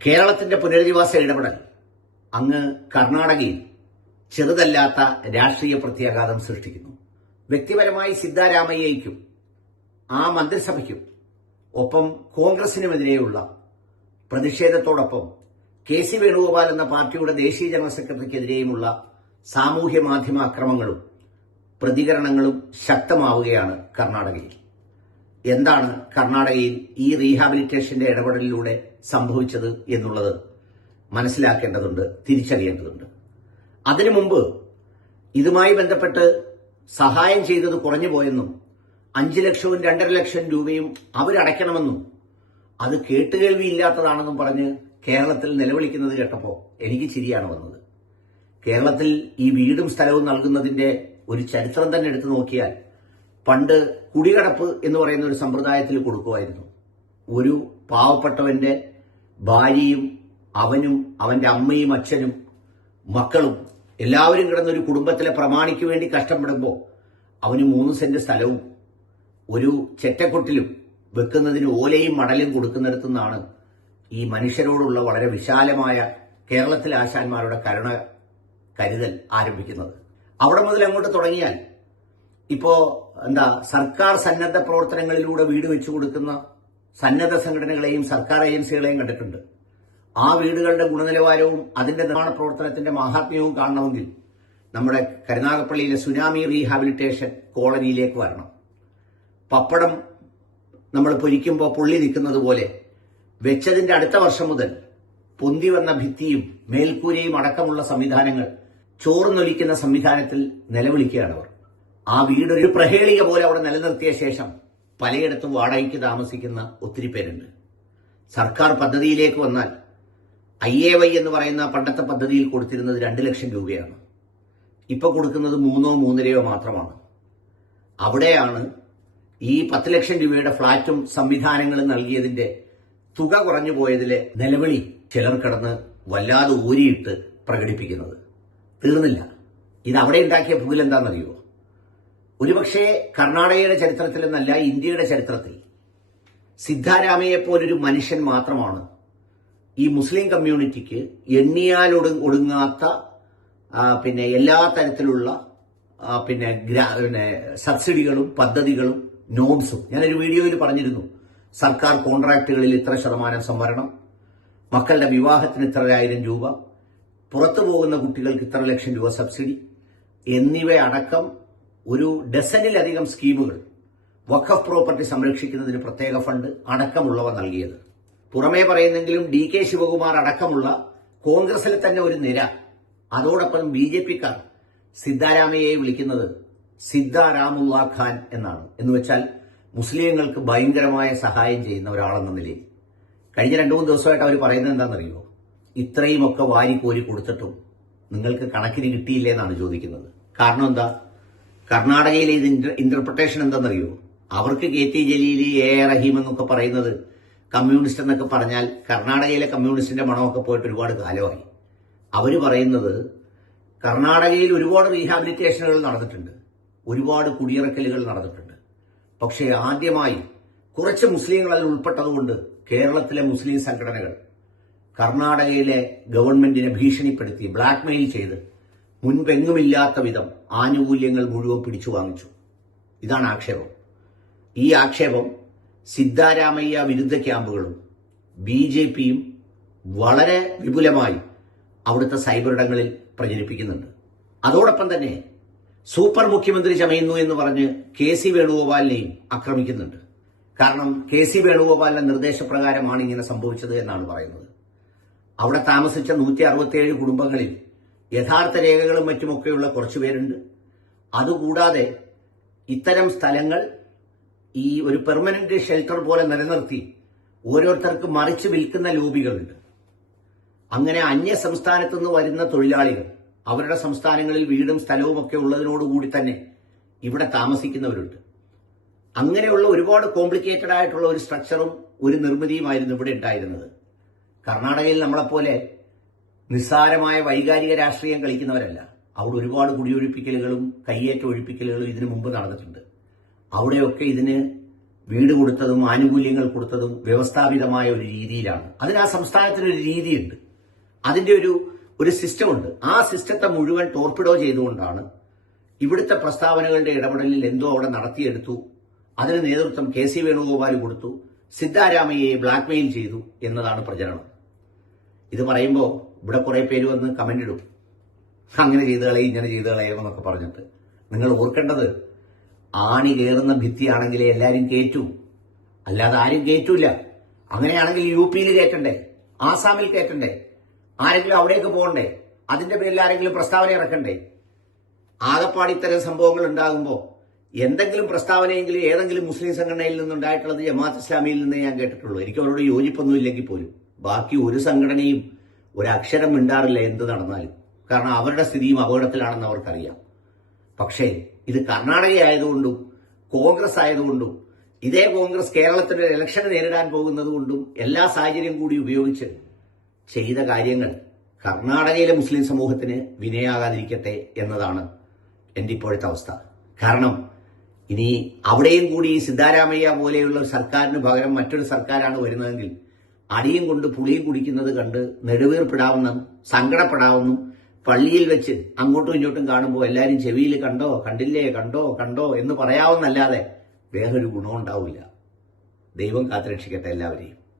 കേരളത്തിന്റെ പുനരധിവാസ ഇടപെടൽ അങ്ങ് കർണാടകയിൽ ചെറുതല്ലാത്ത രാഷ്ട്രീയ പ്രത്യാഘാതം സൃഷ്ടിക്കുന്നു. വ്യക്തിപരമായി സിദ്ധാരാമയ്യയ്ക്കും ആ മന്ത്രിസഭയ്ക്കും ഒപ്പം കോൺഗ്രസിനുമെതിരെയുള്ള പ്രതിഷേധത്തോടൊപ്പം കെ.സി. വേണുഗോപാൽ എന്ന പാർട്ടിയുടെ ദേശീയ ജനറൽ സെക്രട്ടറിക്കെതിരെയുമുള്ള സാമൂഹ്യ മാധ്യമ അക്രമങ്ങളും പ്രതികരണങ്ങളും ശക്തമാവുകയാണ് കർണാടകയിൽ. എന്താണ് കർണാടകയിൽ ഈ റീഹാബിലിറ്റേഷന്റെ ഇടപെടലിലൂടെ സംഭവിച്ചത് എന്നുള്ളത് മനസ്സിലാക്കേണ്ടതുണ്ട്, തിരിച്ചറിയേണ്ടതുണ്ട്. അതിനു മുമ്പ് ഇതുമായി ബന്ധപ്പെട്ട് സഹായം ചെയ്തത് കുറഞ്ഞുപോയെന്നും 5 ലക്ഷവും 2.5 ലക്ഷം രൂപയും അവരടയ്ക്കണമെന്നും അത് കേട്ടുകേൾവിയില്ലാത്തതാണെന്നും പറഞ്ഞ് കേരളത്തിൽ നിലവിളിക്കുന്നത് കേട്ടപ്പോൾ എനിക്ക് ചിരിയാണ് വന്നത്. കേരളത്തിൽ ഈ വീടും സ്ഥലവും നൽകുന്നതിന്റെ ഒരു ചരിത്രം തന്നെ എടുത്തു നോക്കിയാൽ പണ്ട് കുടികടപ്പ് എന്ന് പറയുന്ന ഒരു സമ്പ്രദായത്തിൽ കൊടുക്കുമായിരുന്നു. ഒരു പാവപ്പെട്ടവന്റെ ഭാര്യയും അവനും അവന്റെ അമ്മയും അച്ഛനും മക്കളും എല്ലാവരും കിടന്നൊരു കുടുംബത്തിലെ പ്രമാണിക്ക് വേണ്ടി കഷ്ടപ്പെടുമ്പോൾ അവന് 3 സെന്റ് സ്ഥലവും ഒരു ചെറ്റക്കൊട്ടിലും വെക്കുന്നതിന് ഓലയും മടലും കൊടുക്കുന്നിടത്തു നിന്നാണ് ഈ മനുഷ്യരോടുള്ള വളരെ വിശാലമായ കേരളത്തിലെ ആശാന്മാരുടെ കരുതൽ ആരംഭിക്കുന്നത്. അവിടെ മുതൽ അങ്ങോട്ട് തുടങ്ങിയാൽ ഇപ്പോ സർക്കാർ സന്നദ്ധ പ്രവർത്തനങ്ങളിലൂടെ വീട് വെച്ചു കൊടുക്കുന്ന സന്നദ്ധ സംഘടനകളെയും സർക്കാർ ഏജൻസികളെയും കണ്ടിട്ടുണ്ട്. ആ വീടുകളുടെ ഗുണനിലവാരവും അതിന്റെ നിർമ്മാണ പ്രവർത്തനത്തിന്റെ മാഹാത്മ്യവും കാണണമെങ്കിൽ നമ്മുടെ കരുനാഗപ്പള്ളിയിലെ സുനാമി റീഹാബിലിറ്റേഷൻ കോളനിയിലേക്ക് വരണം. പപ്പടം നമ്മൾ പൊരിക്കുമ്പോൾ പൊള്ളി നിൽക്കുന്നത് പോലെ വെച്ചതിന്റെ അടുത്ത വർഷം മുതൽ പൊന്തി വന്ന ഭിത്തിയും മേൽക്കൂരയും അടക്കമുള്ള സംവിധാനങ്ങൾ ചോർന്നൊലിക്കുന്ന സംവിധാനത്തിൽ നിലവിളിക്കുകയാണ് അവർ. ആ വീട് ഒരു പ്രഹേളിക പോലെ അവിടെ നിലനിർത്തിയ ശേഷം പലയിടത്തും വാടകയ്ക്ക് താമസിക്കുന്ന ഒത്തിരി പേരുണ്ട്. സർക്കാർ പദ്ധതിയിലേക്ക് വന്നാൽ IAY എന്ന് പറയുന്ന പണ്ടത്തെ പദ്ധതിയിൽ കൊടുത്തിരുന്നത് 2 ലക്ഷം രൂപയാണ്. ഇപ്പൊ കൊടുക്കുന്നത് 3-3.5 മാത്രമാണ്. അവിടെയാണ് ഈ 10 ലക്ഷം രൂപയുടെ ഫ്ളാറ്റും സംവിധാനങ്ങളും നൽകിയതിന്റെ തുക കുറഞ്ഞു പോയതിലെ നിലവിളി ചിലർ കിടന്ന് വല്ലാതെ ഊരിയിട്ട് പ്രകടിപ്പിക്കുന്നത്. തീർന്നില്ല. ഇത് അവിടെ ഉണ്ടാക്കിയ പുകിലെന്താണെന്നറിയുമോ? ഒരുപക്ഷെ കർണാടകയുടെ ചരിത്രത്തിൽ എന്നല്ല, ഇന്ത്യയുടെ ചരിത്രത്തിൽ സിദ്ധാരാമയ്യപ്പോലൊരു മനുഷ്യൻ മാത്രമാണ് ഈ മുസ്ലിം കമ്മ്യൂണിറ്റിക്ക് എണ്ണിയാൽ ഒടുങ്ങാത്ത എല്ലാ തരത്തിലുള്ള സബ്സിഡികളും പദ്ധതികളും നോംസും. ഞാനൊരു വീഡിയോയിൽ പറഞ്ഞിരുന്നു, സർക്കാർ കോൺട്രാക്റ്റുകളിൽ ഇത്ര ശതമാനം സംവരണം, മക്കളുടെ വിവാഹത്തിന് ഇത്ര 1000 രൂപ, പുറത്തു പോകുന്ന കുട്ടികൾക്ക് ഇത്ര ലക്ഷം രൂപ സബ്സിഡി എന്നിവയടക്കം ഒരു ഡസനിലധികം സ്കീമുകൾ, വഖഫ് പ്രോപ്പർട്ടി സംരക്ഷിക്കുന്നതിന് പ്രത്യേക ഫണ്ട് അടക്കമുള്ളവ നൽകിയത്. പുറമേ പറയുന്നെങ്കിലും DK ശിവകുമാർ അടക്കമുള്ള കോൺഗ്രസിലെ തന്നെ ഒരു നിര, അതോടൊപ്പം BJPക്കാർ സിദ്ധാരാമയ്യയെ വിളിക്കുന്നത് സിദ്ധാരാമുള്ള ഖാൻ എന്നാണ്. എന്നുവെച്ചാൽ മുസ്ലിങ്ങൾക്ക് ഭയങ്കരമായ സഹായം ചെയ്യുന്ന ഒരാളെന്ന നിലയിൽ. കഴിഞ്ഞ 2-3 ദിവസമായിട്ട് അവർ പറയുന്നത് എന്താണെന്നറിയുമോ? ഇത്രയുമൊക്കെ വാരിക്കോരി കൊടുത്തിട്ടും നിങ്ങൾക്ക് കണക്കിന് കിട്ടിയില്ലേ എന്നാണ് ചോദിക്കുന്നത്. കാരണം എന്താ? കർണാടകയിലെ ഇത് ഇന്റർപ്രിട്ടേഷൻ എന്താണെന്നറിയോ? അവർക്ക് KT ജലീൽ, A റഹീം എന്നൊക്കെ പറയുന്നത് കമ്മ്യൂണിസ്റ്റ് എന്നൊക്കെ പറഞ്ഞാൽ കർണാടകയിലെ കമ്മ്യൂണിസ്റ്റിന്റെ മണമൊക്കെ പോയിട്ട് ഒരുപാട് കാലമായി. അവർ പറയുന്നത് കർണാടകയിൽ ഒരുപാട് റീഹാബിലിറ്റേഷനുകൾ നടന്നിട്ടുണ്ട്, ഒരുപാട് കുടിയിറക്കലുകൾ നടന്നിട്ടുണ്ട്. പക്ഷേ ആദ്യമായി കുറച്ച് മുസ്ലിങ്ങൾ അതിൽ ഉൾപ്പെട്ടതുകൊണ്ട് കേരളത്തിലെ മുസ്ലിം സംഘടനകൾ കർണാടകയിലെ ഗവൺമെന്റിനെ ഭീഷണിപ്പെടുത്തി ബ്ലാക്ക്മെയിൽ ചെയ്ത് മുൻപെങ്ങുമില്ലാത്ത വിധം ആനുകൂല്യങ്ങൾ മുഴുവൻ പിടിച്ചു വാങ്ങിച്ചു. ഇതാണ് ആക്ഷേപം. ഈ ആക്ഷേപം സിദ്ധാരാമയ്യ വിരുദ്ധ ക്യാമ്പുകളും BJPയും വളരെ വിപുലമായി അവിടുത്തെ സൈബറിടങ്ങളിൽ പ്രചരിപ്പിക്കുന്നുണ്ട്. അതോടൊപ്പം തന്നെ സൂപ്പർ മുഖ്യമന്ത്രി ചമയുന്നു എന്ന് പറഞ്ഞ് കെ.സി. വേണുഗോപാലിനെയും ആക്രമിക്കുന്നുണ്ട്. കാരണം കെ.സി. വേണുഗോപാലിന്റെ നിർദ്ദേശപ്രകാരമാണ് ഇങ്ങനെ സംഭവിച്ചത് എന്നാണ് പറയുന്നത്. അവിടെ താമസിച്ച 167 കുടുംബങ്ങളിൽ യഥാർത്ഥ രേഖകളും മറ്റുമൊക്കെയുള്ള കുറച്ചുപേരുണ്ട്. അതുകൂടാതെ ഇത്തരം സ്ഥലങ്ങൾ ഈ ഒരു പെർമനന്റ് ഷെൽട്ടർ പോലെ നിലനിർത്തി ഓരോരുത്തർക്ക് മറിച്ച് വിൽക്കുന്ന ലോബികളുണ്ട്. അങ്ങനെ അന്യ സംസ്ഥാനത്തു നിന്ന് വരുന്ന തൊഴിലാളികൾ അവരുടെ സംസ്ഥാനങ്ങളിൽ വീടും സ്ഥലവും ഒക്കെ ഉള്ളതിനോടുകൂടി തന്നെ ഇവിടെ താമസിക്കുന്നവരുണ്ട്. അങ്ങനെയുള്ള ഒരുപാട് കോംപ്ലിക്കേറ്റഡ് ആയിട്ടുള്ള ഒരു സ്ട്രക്ചറും ഒരു നിർമ്മിതിയുമായിരുന്നു ഇവിടെ ഉണ്ടായിരുന്നത്. കർണാടകയിൽ നമ്മളെപ്പോലെ നിസ്സാരമായ വൈകാരിക രാഷ്ട്രീയം കളിക്കുന്നവരല്ല. അവിടെ ഒരുപാട് കുടിയൊഴിപ്പിക്കലുകളും കയ്യേറ്റ ഒഴിപ്പിക്കലുകളും ഇതിനു മുമ്പ് നടന്നിട്ടുണ്ട്. അവിടെയൊക്കെ ഇതിന് വീട് കൊടുത്തതും ആനുകൂല്യങ്ങൾ കൊടുത്തതും വ്യവസ്ഥാപിതമായ ഒരു രീതിയിലാണ്. അതിന് ആ സംസ്ഥാനത്തിനൊരു രീതിയുണ്ട്, അതിന്റെ ഒരു സിസ്റ്റമുണ്ട്. ആ സിസ്റ്റത്തെ മുഴുവൻ ടോർപിഡോ ചെയ്തുകൊണ്ടാണ് ഇവിടുത്തെ പ്രസ്താവനകളുടെ ഇടപെടലിൽ എന്തോ അവിടെ നടത്തിയെടുത്തു. അതിന് നേതൃത്വം KC വേണുഗോപാൽ കൊടുത്തു, സിദ്ധാരാമയ്യയെ ബ്ലാക്ക്മെയിൽ ചെയ്തു എന്നതാണ് പ്രചരണം. ഇത് പറയുമ്പോൾ ഇവിടെ കുറെ പേര് വന്ന് കമന്റ് ഇടും, അങ്ങനെ ചെയ്ത് കളയും ഇങ്ങനെ ചെയ്ത് കളയുമെന്നൊക്കെ പറഞ്ഞിട്ട്. നിങ്ങൾ ഓർക്കേണ്ടത്, ആണി കയറുന്ന ഭിത്തിയാണെങ്കിലേ എല്ലാവരും കയറ്റൂ, അല്ലാതെ ആരും കയറ്റൂല. അങ്ങനെയാണെങ്കിൽ UP-യിൽ കയറ്റണ്ടേ, ആസാമിൽ കയറ്റണ്ടേ, ആരെങ്കിലും അവിടേക്ക് പോകണ്ടേ, അതിന്റെ പേരിൽ ആരെങ്കിലും പ്രസ്താവന ഇറക്കണ്ടേ? ആകപ്പാട് ഇത്തരം സംഭവങ്ങൾ ഉണ്ടാകുമ്പോൾ എന്തെങ്കിലും പ്രസ്താവനയെങ്കിലും ഏതെങ്കിലും മുസ്ലിം സംഘടനയിൽ നിന്നുണ്ടായിട്ടുള്ളത് ജമാഅത്ത് ഇസ്ലാമിയിൽ നിന്നേ ഞാൻ കേട്ടിട്ടുള്ളൂ. എനിക്ക് അവരോട് യോജിപ്പൊന്നും ഇല്ലെങ്കിൽ പോലും ബാക്കി ഒരു സംഘടനയും ഒരക്ഷരം മിണ്ടാറില്ല എന്ത് നടന്നാലും. കാരണം അവരുടെ സ്ഥിതിയും അപകടത്തിലാണെന്ന് അവർക്കറിയാം. പക്ഷേ ഇത് കർണാടക ആയതുകൊണ്ടും കോൺഗ്രസ് ആയതുകൊണ്ടും ഇതേ കോൺഗ്രസ് കേരളത്തിന്റെ ഇലക്ഷന് നേരിടാൻ പോകുന്നത് കൊണ്ടും എല്ലാ സാഹചര്യം കൂടി ഉപയോഗിച്ച് ചെയ്ത കാര്യങ്ങൾ കർണാടകയിലെ മുസ്ലിം സമൂഹത്തിന് വിനയാകാതിരിക്കട്ടെ എന്നതാണ് എന്റെ ഇപ്പോഴത്തെ അവസ്ഥ. കാരണം ഇനി അവിടെയും കൂടി സിദ്ധാരാമയ്യ പോലെയുള്ള ഒരു സർക്കാരിന് പകരം മറ്റൊരു സർക്കാരാണ് വരുന്നതെങ്കിൽ അടിയും കൊണ്ട് പുളിയും കുടിക്കുന്നത് കണ്ട് നെടുവീർപ്പിടാവുന്ന സങ്കടപ്പെടാവുന്നു. പള്ളിയിൽ വെച്ച് അങ്ങോട്ടും ഇങ്ങോട്ടും കാണുമ്പോൾ എല്ലാവരും ചെവിയിൽ കണ്ടോ കണ്ടില്ലേ കണ്ടോ കണ്ടോ എന്ന് പറയാവുന്നല്ലാതെ വേറൊരു ഗുണം ഉണ്ടാവില്ല. ദൈവം കാത്തുരക്ഷിക്കട്ടെ എല്ലാവരെയും.